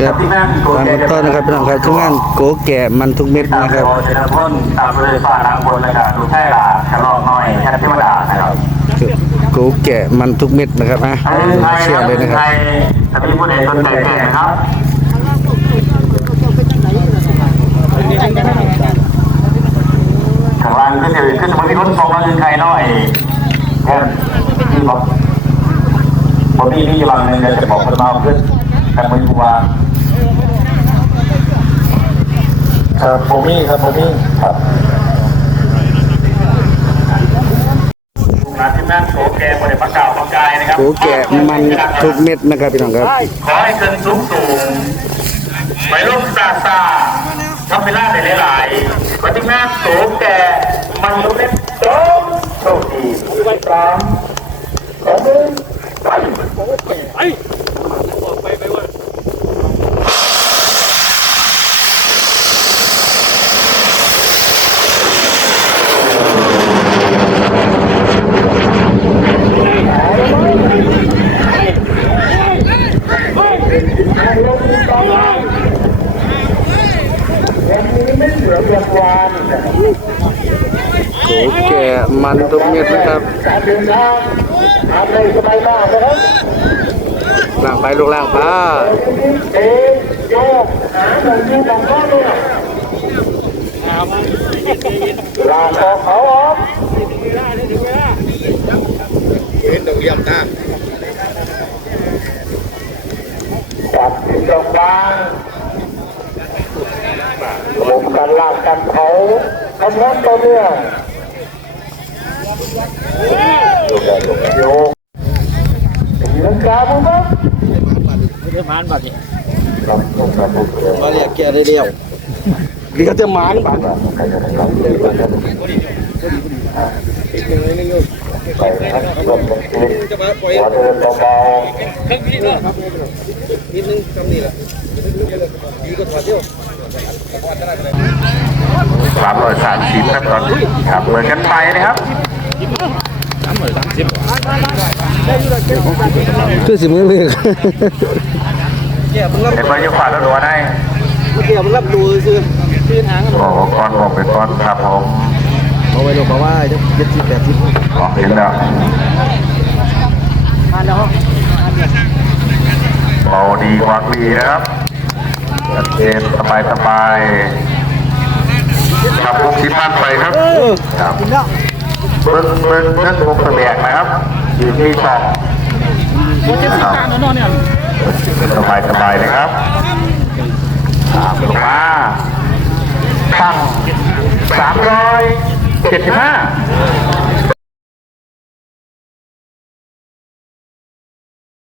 ครับตามกันต้นนะครับพี่น้องครับทุกงานโกแก่มันทุกเม็ดตามนะครับโดยเจริญพ้นตามเลยฟ้าล้างบนเลยค่ะดูแค่ลาชะลอน้อยแค่เทวดานะครับโกแก่มันทุกเม็ดนะครับอะไทยไทยเชื่อเลยนะครับไทยถ้ามีผู้ใดสนใจแจ้งครับข้างล่างขึ้นอยู่ขึ้นมาที่รถทรงแล้วคือใครน้อยแค่ที่บอกผมมีที่อยู่บางหนึ่งเดี๋ยวจะบอกคนมาเอาขึ้นกันมือกูว่า ครับผมมี่ครับผมมี่ครับมาที่นั่นโอเคบริประกาศประกายนะครับโกแก่มันทุกเม็ดนะครับพี่น้องครับ ขอให้เกินสูงสูงไปร่มซาซาทำเวลาได้หลายๆวันที่นั่นโสมแก่มันรู้เล็กโตโชคดีไว้พร้อมขอมือไป โกแก่มันทุกเม็ดนะครับทำได้สบายมากนะครับล่างไปลูกล่างไปเอ๊ะโยหาหนึ่งที่สองข้อเลยลาออกเขาออกเห็นดอกเยี่ยมน้จับที่ตรงกลางรวม กันลากกันเผาทำงานต่อเนื่องโยกตีลังกาบุ้งครับครับครับครับมาเรียกแกได้เดียวเรียกจะมานบัดไปนะครับรวมกันทีจะมาปล่อยหัวเดินเบานิดนึงคำนี้แหละดีก็ถอดเดียวๆ สามร้อยสามสิบครับตอนนี้ครับเหมือนกันไปนะครับคือสิมือเลยแกมึงรับเห็นว่าจะฝาดแล้วหรือว่าได้แกมึงรับดูซื้อซื้อหางกันบอกว่าก้อนบอกเป็นก้อนครับผมเอาไว้ลงมาว่าจะเจ็ดสิบแปดสิบบอกเห็นแล้วมาแล้วเบาดีวางดีนะครับชัดเจนสบายสบายครับพวก ที่บ้านไปครับครับเบิ้งเบิ้งเรื่องวงเสบียงนะครับอยู่ที่สองครับสบายสบายเลยครับตามลงมาตั้งสามร้อยเจ็ดสิบห้า